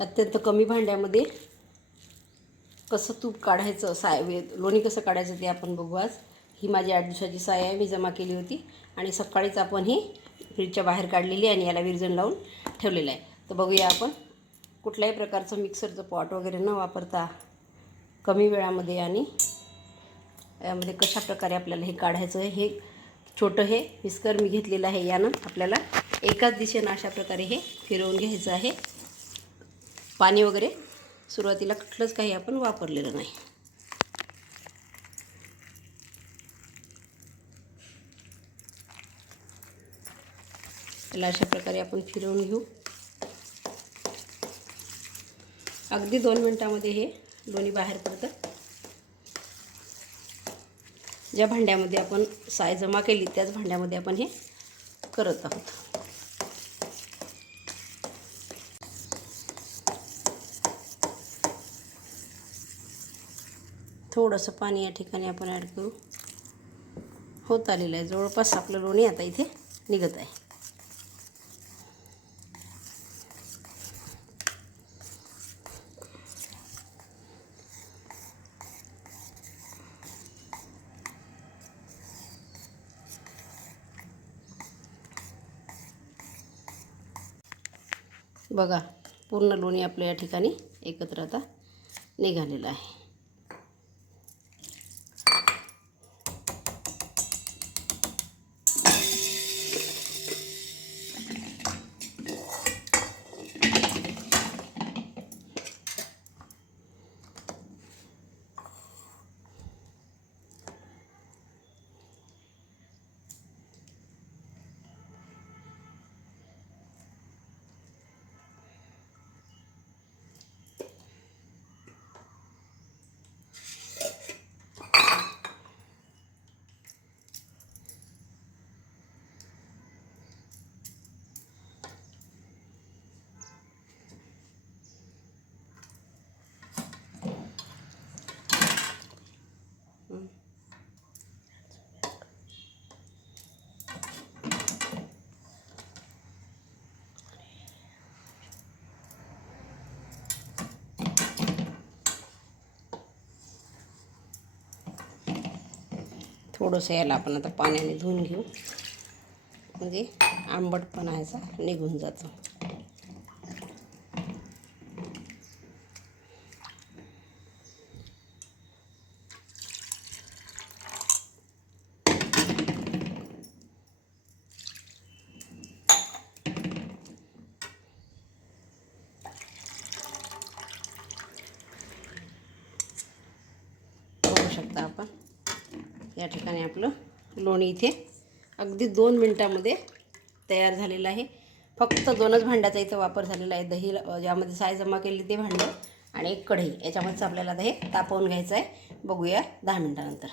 अत्यंत कमी भांड्यामध्ये कसं तूप काढायचं, लोणी कसं काढायचं ते आपण बघू आज. ही माझी 8 दिवसाची साय आहे, मी जमा केली होती आणि सकाळीच आपण ही फ्रीजच्या बाहेर काढलेली आणि याला विरजण लावून ठेवलेलं आहे. तर बघूया आपण. कुठल्याही प्रकारचं मिक्सरचं पॉट वगैरे न वापरता कमी वेळामध्ये आणि यामध्ये कशा प्रकारे आपल्याला हे काढायचं आहे. हे छोटं हे विस्कर मी घेतलेलं आहे. यानं आपल्याला एकाच दिशेनं अशा प्रकारे हे फिरवून घ्यायचं आहे. पाणी वगैरे सुरुवातीला कुठलंच काही आपण वापरलेलं नाही. त्याला अशा प्रकारे आपण फिरवून घेऊ. अगदी 2 मिनिटामध्ये हे लोणी बाहेर पडतं. ज्या भांड्यामध्ये आपण साय जमा केली त्याच भांड्यामध्ये आपण हे करत आहोत. थोडंसं पाणी या ठिकाणी आपण ॲड करू. होत आलेलं आहे जवळपास आपलं लोणी आता इथे निघत आहे. बघा, पूर्ण लोणी आपल्या या ठिकाणी एकत्र आता निघालेलं आहे. थोडंसं याला आपण आता पाण्याने धुवून घेऊ, म्हणजे आंबटपणा ह्याचा निघून जातो. बघू शकता आपण या ठिकाणी आपलं लोणी इथे अगदी 2 मिनिटामध्ये तयार झालेलं आहे. फक्त 2च भांड्याचा इथं वापर झालेला आहे. दही ज्यामध्ये साय जमा केली ते भांडं आणि एक कढई, याच्यामध्येच आपल्याला हे तापवून घ्यायचं आहे. बघूया 10 मिनिटानंतर.